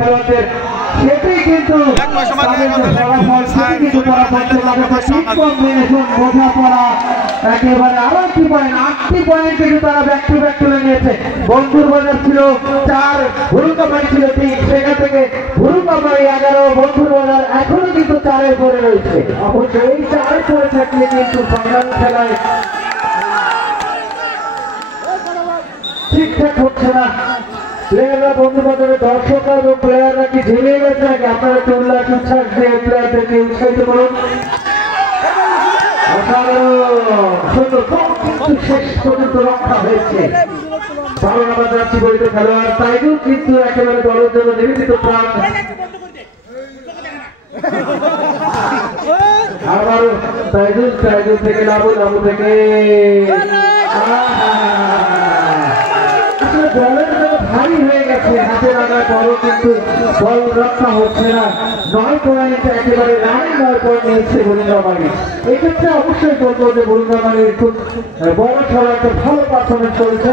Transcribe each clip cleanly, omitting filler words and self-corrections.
খেলোয়াড়দের সেটাই কিন্তু বোঝাপড়া একেবারে আরো 8টি পয়েন্ট কিন্তু তারা ব্যাক টু ব্যাক তুলে নিয়েছে। বন্ধুর বাজার ছিল 4, ভুরুকাবাড়ি ছিল 3, সেখান থেকে ভুরুকাবাড়ি 11, বন্ধুর বাজার এখনো কিন্তু 4-এর পরে রয়েছে। অবশ্য এই 4 পরে থাকলে কিন্তু ফাইনাল খেলায় ঠিকঠাক হচ্ছে না। প্লেয়াররা বন্ধু বাজারে দর্শক এবং প্লেয়াররা কি ঝিমিয়ে গেছে নাকি? আপনারা একটু উল্লাস উচ্ছ্বাস দিয়ে প্লেয়ারদেরকে উৎসাহিত করুন। কিন্তু শেষ পর্যন্ত রক্ষা হয়েছে। 12 নম্বর জার্সি পরিহিত খেলোয়াড় তাইজুল কিন্তু একেবারে দলের জন্য নিবেদিত প্রাণ। আবার তাইজুল থেকে লাবু থেকে বলের জন্য ভারী হয়ে গেছে, হাতে লাগার পরও কিন্তু বল রক্ষা হচ্ছে না। 9 পয়েন্ট একেবারে রানে 9 পয়েন্ট নিয়েছে বরুণাবাড়ি। এক্ষেত্রে অবশ্যই বলবো যে বরুণাবাড়ির খুব বড় সড়ো একটা ভালো পারফরমেন্স করেছে।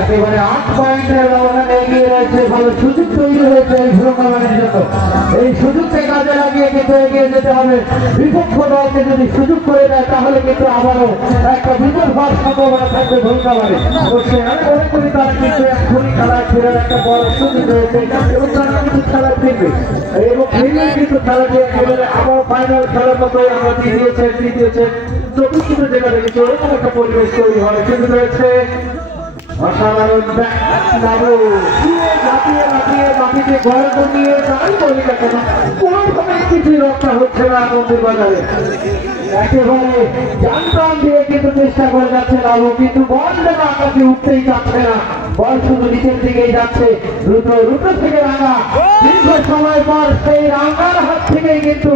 একেবারে 8 পয়েন্টের ব্যবধানে এগিয়ে রয়েছে। ভালো সুযোগ তৈরি হয়েছে এই বরুণাবাড়ির জন্য। এই সুযোগকে কাজে লাগিয়ে কিন্তু এগিয়ে যেতে হবে। বিপক্ষ দলকে যদি সুযোগ করে দেয় তাহলে কিন্তু আবারও একটা বিপদ হওয়ার সম্ভাবনা থাকবে বরুণাবাড়ি। অবশ্যই আমি মনে করি তারা কিন্তু এখনই খেলায় ফেরার একটা বড় সুযোগ রয়েছে এবং তারা কিন্তু খেলায় ফিরবে এবং ফিরলে কিন্তু খেলাটি একেবারে আবার ফাইনাল খেলার মতোই আমরা তৃতীয় সেট চতুর্থ জায়গা রেখেছি ওরকম একটা পরিবেশ তৈরি হয়। কিন্তু রয়েছে অসাধারণ মাটিতে ঘর কমিয়ে তাই বলি না কেন কোনোভাবে কিছুই রক্ষা হচ্ছে না বন্ধুর বাজারে। একেবারে জানপ্রাণ দিয়ে কিন্তু চেষ্টা করে যাচ্ছে লাভু, কিন্তু বল যেন আকাশে উঠতেই যাচ্ছে না। বল শুধু নিচের দিকেই যাচ্ছে। রুটো থেকে রাঙা দীর্ঘ সময় পর সেই রাঙার হাত থেকেই কিন্তু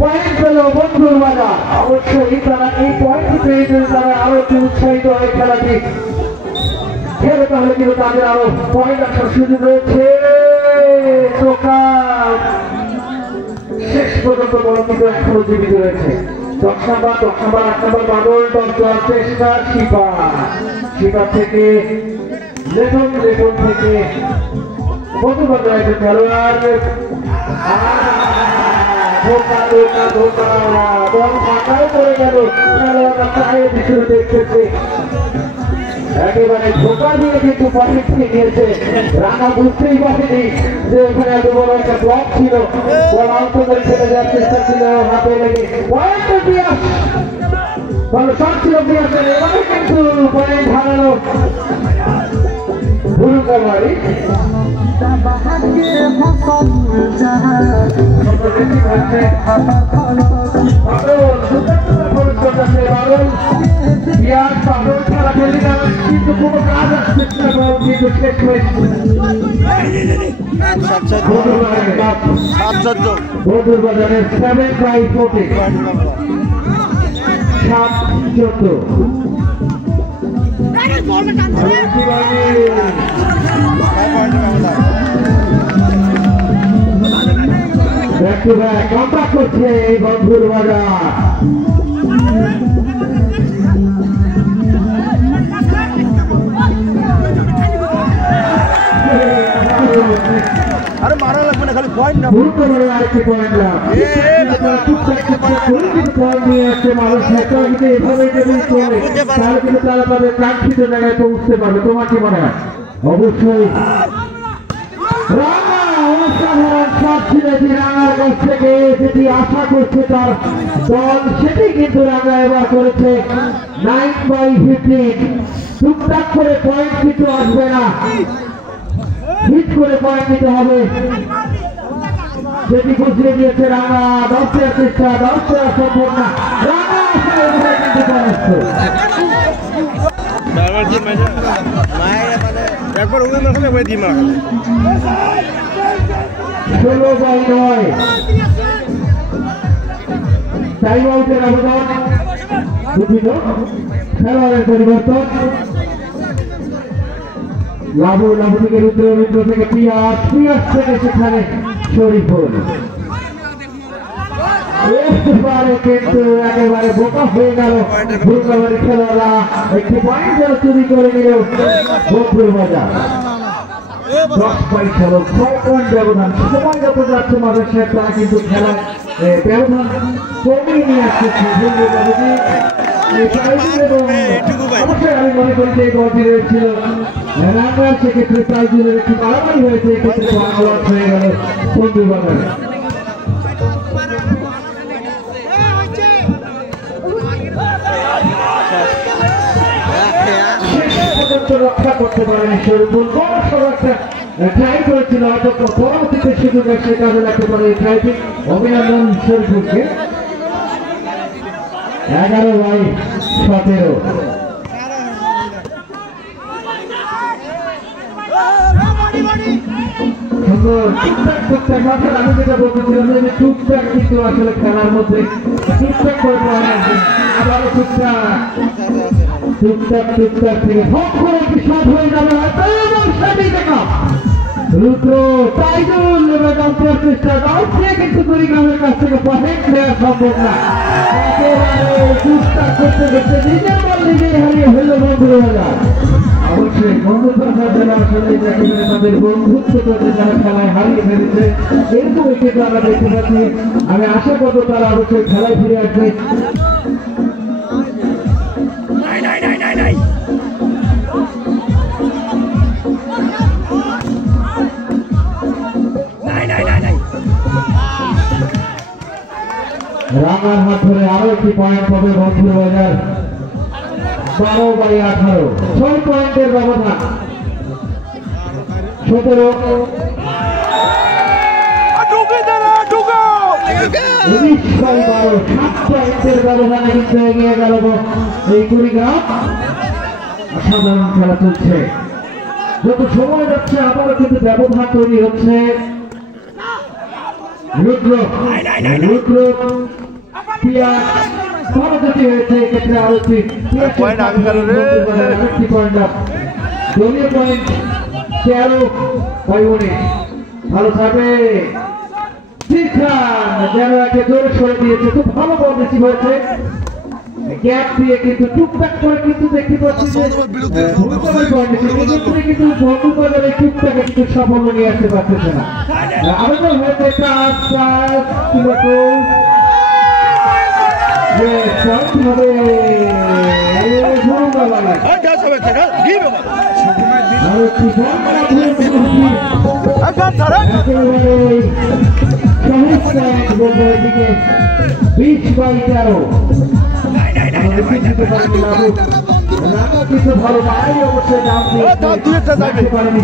পয়েন্ট পেল বন্ধুর বাজার। অবশ্যই তারা এই পয়েন্ট পেয়ে তারা আরো একটু উৎসাহিত হয়ে খেলাটি খেলে তাহলে কিন্তু তাদের আরো পয়েন্ট আসার সুযোগ রয়েছে। শেষ পর্যন্ত বল কিন্তু এখনো জীবিত রয়েছে। 10 নম্বর 8 নম্বর বাদল দল চেষ্টা শিপা থেকে লেটন থেকে বন্ধু বাজার একটা খেলোয়াড় ধোকা বল ফাঁকায় পড়ে গেল। খেলোয়াড়রা পায়ের পিছনে দেখতেছে একেবারে ধোকা দিয়ে কিন্তু পয়েন্ট নিয়েছে। রানা বুঝতেই পারেনি যে এখানে এত বড় একটা ব্লক ছিল। বল আউট করে চলে যাওয়ার চেষ্টা ছিল, হাতে লেগে পয়েন্ট দিয়ে ভালো শট ছিল দিয়েছেন। এবারে কিন্তু পয়েন্ট হারালো ভুরুকাবাড়ি। খেলা খেলি না কিন্তু কোনো কাজ আসছে না, কিন্তু শেষ হয়েছে বন্ধুর বাজারের 7/40 7-14 কম্পাক্ট করছে এই বন্ধুর বাজার। আরে মারা লাগবে না, খালি পয়েন্ট না আরেকটি পয়েন্ট না পয়েন্ট নিয়ে আসছে মানুষ। এভাবে যদি চলে তাহলে কিন্তু তারা তাদের কাঙ্ক্ষিত জায়গায় পৌঁছতে পারবে। তোমার কি মনে হয়? অবশ্যই রাঙার কাছ থেকে যেটি আশা করছে তার দল সেটি কিন্তু রাঙা এবার করেছে 9/15। টুকটাক করে পয়েন্ট কিন্তু আসবে না, হিট করে পয়েন্ট নিতে হবে সেটি বুঝিয়ে দিয়েছে রাঙা। 10 চেষ্টা 10 সম্পূর্ণ রাঙা কিন্তু একবার ওই মাখালে ওই দিয়ে মাখালে 16/9 টাইম আউটের আবেদন। দুঃখিত, খেলোয়াড়ের পরিবর্তন। লাবু থেকে রুদ্র থেকে পিয়াস থেকে সেখানে শরীফুল। কিন্তু একেবারে বোকা হয়ে গেল ভুরুকাবাড়ি খেলোয়াড়রা। একটি পয়েন্ট যেন চুরি করে নিল বন্ধুর বাজার। 10 পয়েন্ট হলো 6 পয়েন্ট ব্যবধান। সময় যত যাচ্ছে মাঝে সাহেব তারা কিন্তু খেলায় ব্যবধান কমিয়ে নিয়ে আসছে। অবশ্যই আমি মনে করি যে এই বলটি রয়েছিল রানার, সেক্ষেত্রে প্রাইজগুলোর একটু মারামারি হয়েছে, এক্ষেত্রে আউট হয়ে গেল বন্ধু বাজারে। রক্ষা করতে পারেনি শরীফুল, বড় সড়ো একটা ট্রাই করেছিল, হয়তো পরবর্তীতে সুযোগ সে কাজে লাগতে পারে। এই ট্রাইটি অভিনন্দন শরীফুলকে। 11/17 টুকটাক মাথার আমি যেটা বলতেছিলাম যে টুকটাক কিন্তু আসলে খেলার মধ্যে টুকটাক করে আবারও টুকটাক থেকে ভোগ করে একটি শট হয়ে যাবে রুদ্র টাইটুল বেগম চেষ্টা আউটে, কিন্তু কুড়িগ্রামের কাছ থেকে পয়েন্ট নেওয়া সম্ভব না। টুকটাক করতে করতে নিজের বল নিজেই হারিয়ে হইল বন্ধুরা। অবশ্যই বন্ধুত্বের সাথে আসলে তাদের বন্ধুত্ব করতে তারা খেলায় হারিয়ে ফেলেছে, এরকম কিন্তু আমরা দেখতে পাচ্ছি। আমি আশা করবো তারা অবশ্যই খেলায় ফিরে আসবে। রানার হাত ধরে আরো একটি পয়েন্ট পাবে বন্ধুর বাজার। 12/18 6 পয়েন্টের ব্যবধান। 17 19/12 7 পয়েন্টের ব্যবধানে কিন্তু এগিয়ে গেল এই কুড়িগ্রাম। অসাধারণ খেলা চলছে, যত সময় যাচ্ছে আবারও কিন্তু ব্যবধান তৈরি হচ্ছে। রুদ্র পিয়া পরবর্তী হয়েছে, এক্ষেত্রে আরো একটি পয়েন্ট দলীয় পয়েন্ট 13/19। ভালো থাকবে যেন একে জোরে সরে দিয়েছে, খুব ভালো বল রিসিভ হয়েছে। গ্যাপ দিয়ে কিন্তু টুকটাক করে কিন্তু দেখতে পাচ্ছি যে কিন্তু বন্ধুবাজারে টুকটাকে কিন্তু সাফল্য নিয়ে আসতে পারতেছে না। আবেদন হয়েছে দিকে 20/13 কিছু ভালো বাইরে অবশ্যই পারেনি,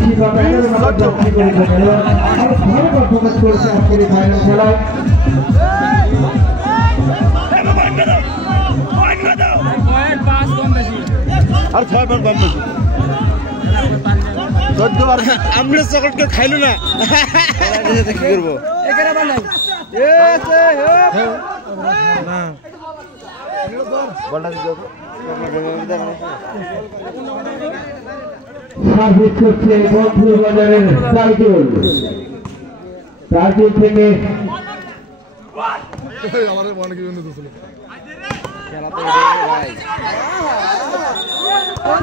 ভালো পারফরমেন্স করেছে আজকের এই ফাইনাল খেলায়। আমরা চকলেট খাইলো না কি করবো সার্ভিস করছে বন্ধুর বাজারের টাইটুল থেকে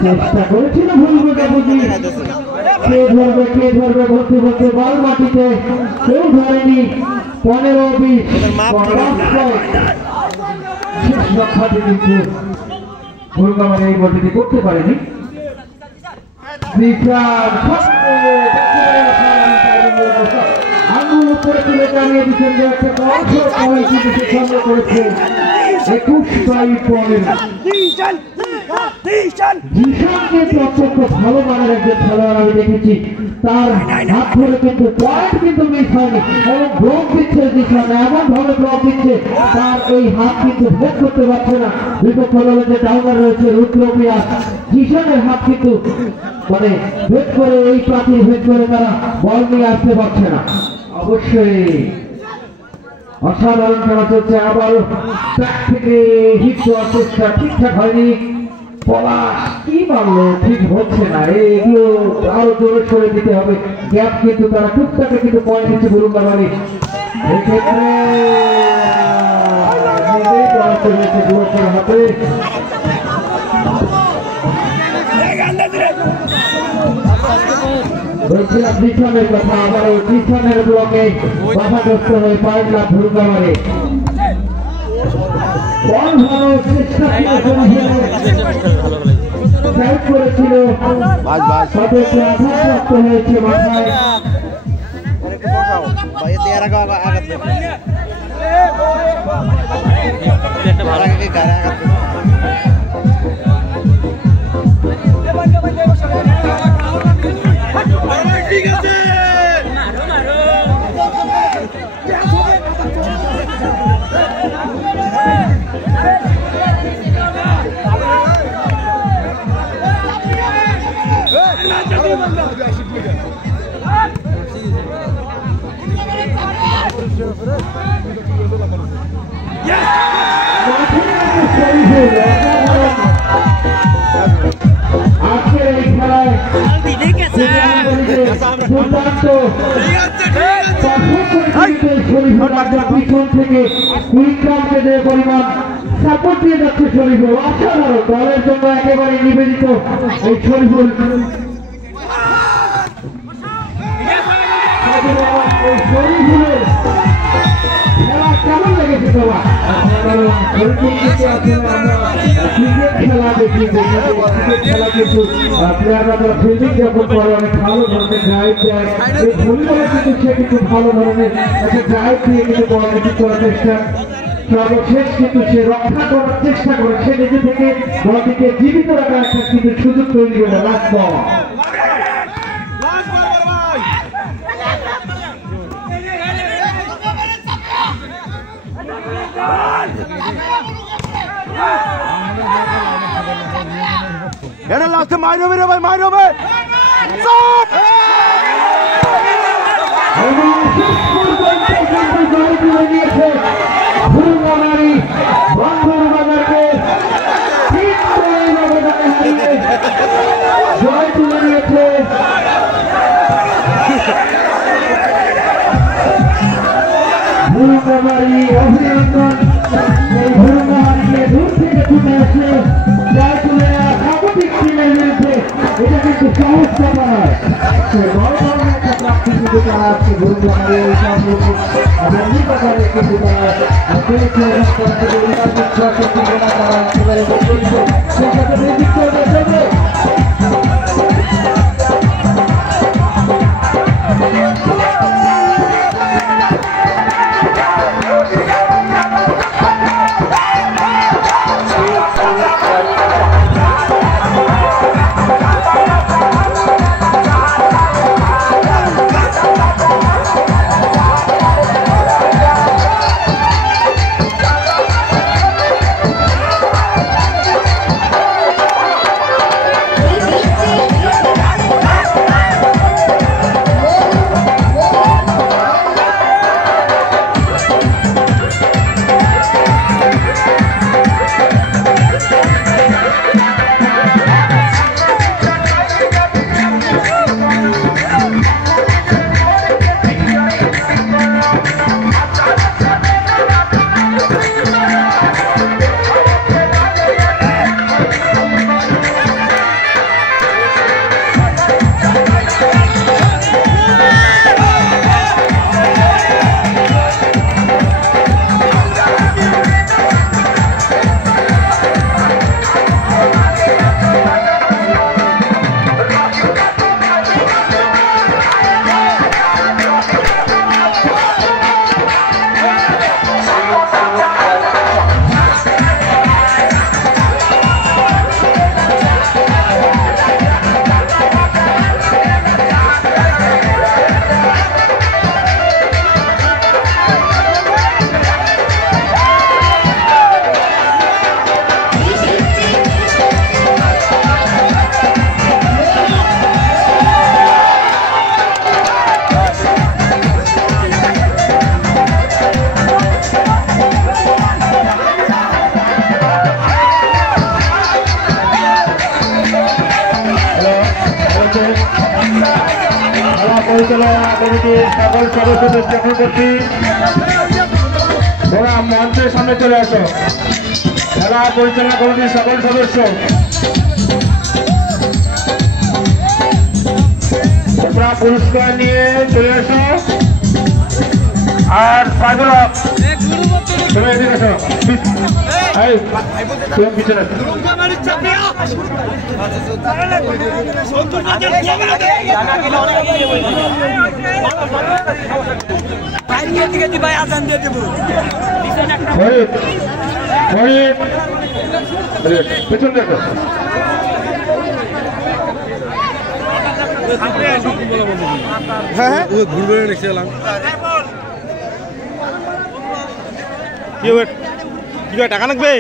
চেষ্টা করেছিল ভুল বোঝাবুঝি, কে ধরবে বলতে বলতে বল মাটিতে কেউ ধরেনি। 15-20 শেষ লক্ষ্যটি কিন্তু ভুলগামার এই বলটি করতে পারেনি। আঙুল উপরে তুলে জানিয়ে দিচ্ছেন যে একটা সামনে করেছে 21/15। জিশানকে অত্যন্ত ভালো মানের একজন খেলোয়াড় আমি দেখেছি, তার হাত ধরে কিন্তু পয়েন্ট কিন্তু মিস হয়নি এবং ব্লক দিচ্ছে জিশান, এমন ভাবে ব্লক দিচ্ছে তার এই হাত কিন্তু ভেদ করতে পারছে না। বিপক্ষ দলের যে ডাউনার রয়েছে রুদ্রপিয়া, জিশানের হাত কিন্তু মানে ভেদ করে এই প্রাচীর ভেদ করে তারা বল নিয়ে আসতে পারছে না। অবশ্যই অসাধারণ খেলা চলছে, আবার ট্র্যাক থেকে হিট দেওয়ার চেষ্টা ঠিকঠাক হয়নি। পলাশ কি মারলো ঠিক হচ্ছে না, এগুলো আরো জোরে সরে দিতে হবে। গ্যাপ কিন্তু তারা টুকটাকে কিন্তু পয়েন্ট দিচ্ছে বুলুঙ্গাবাড়ি, এক্ষেত্রে হাতে বলছিলাম জিসানের কথা, আবার ওই জিসানের ব্লকে বাধাগ্রস্ত হয়ে পাইলা ভুরুঙ্গামারে করেছিল, তাদেরকে আঘাতপ্রাপ্ত হয়েছে মাথায়। ঠিক আছে আজকের এই খেলায় পিছন থেকে কুইন্টালকে যে পরিমাণ সাপোর্ট দিয়ে যাচ্ছে শরীফুল, অসাধারণ দলের জন্য একেবারে নিবেদিত এই শরীফুল। শরীফুলের খেলা কেমন লেগেছে তোমার? ক্রিকেট খেলা দেখি, ক্রিকেট খেলা কিন্তু প্লেয়াররা যারা ফিল্ডিং যখন করে অনেক ভালো ধরনের ড্রাইভ দেয়, এই ভলিবলে কিন্তু সে কিন্তু ভালো ধরনের একটা ড্রাইভ দিয়ে কিন্তু বল রিসিভ করার চেষ্টা, সর্বশেষ কিন্তু সে রক্ষা করার চেষ্টা করে, সে নিজে থেকে বলটিকে জীবিত রাখার একটা কিন্তু সুযোগ তৈরি করে লাস্ট বল। এটা লাস্টে মাইর হবে রে ভাই, মাইর হবে। জয় তুলে নিয়েছে ভুরুঙ্গামারি। অভিনন্দন এই ভুরুঙ্গামারিকে দূর থেকে ছুটে আসলে জয় তুলে নেওয়া স্বাগতিক টিমের বিরুদ্ধে, এটা কিন্তু সহজ কথা নয়। বড় ধরনের একটা প্রাপ্তি কিন্তু তারা আজকে ভুরুঙ্গামারি ওই এবং নিকটারে কিন্তু তারা পেয়েছে এবং তারা থেকে তারা একেবারে সেটাকে নির্দিষ্ট দেবে। পরিচালনা কমিটির সকল সদস্যদের চক্র করছি, তোরা মঞ্চের সামনে চলে আসো। খেলা পরিচালনা কমিটির সকল সদস্য তোমরা পুরস্কার নিয়ে চলে এসো। আর পাঁচজন তুমি এদিকে এসো, এই তুমি পিছনে এসো। পেছন দেখো। হ্যাঁ ঘুরবে দেখতে গেলাম কি টাকা লাগবে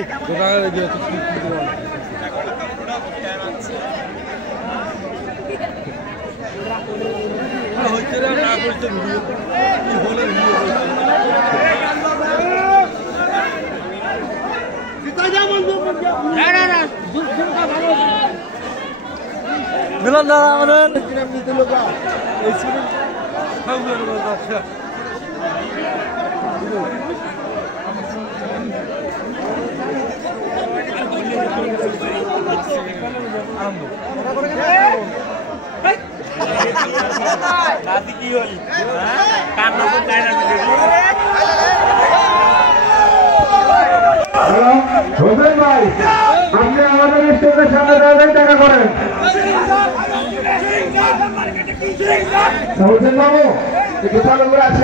মিলন দাদা আমাদের কি হল হোসেন ভাই, আপনি আমাদের স্টেজের সামনে দাঁড়িয়ে দেখা করেন। হোসেন বাবু, আছে।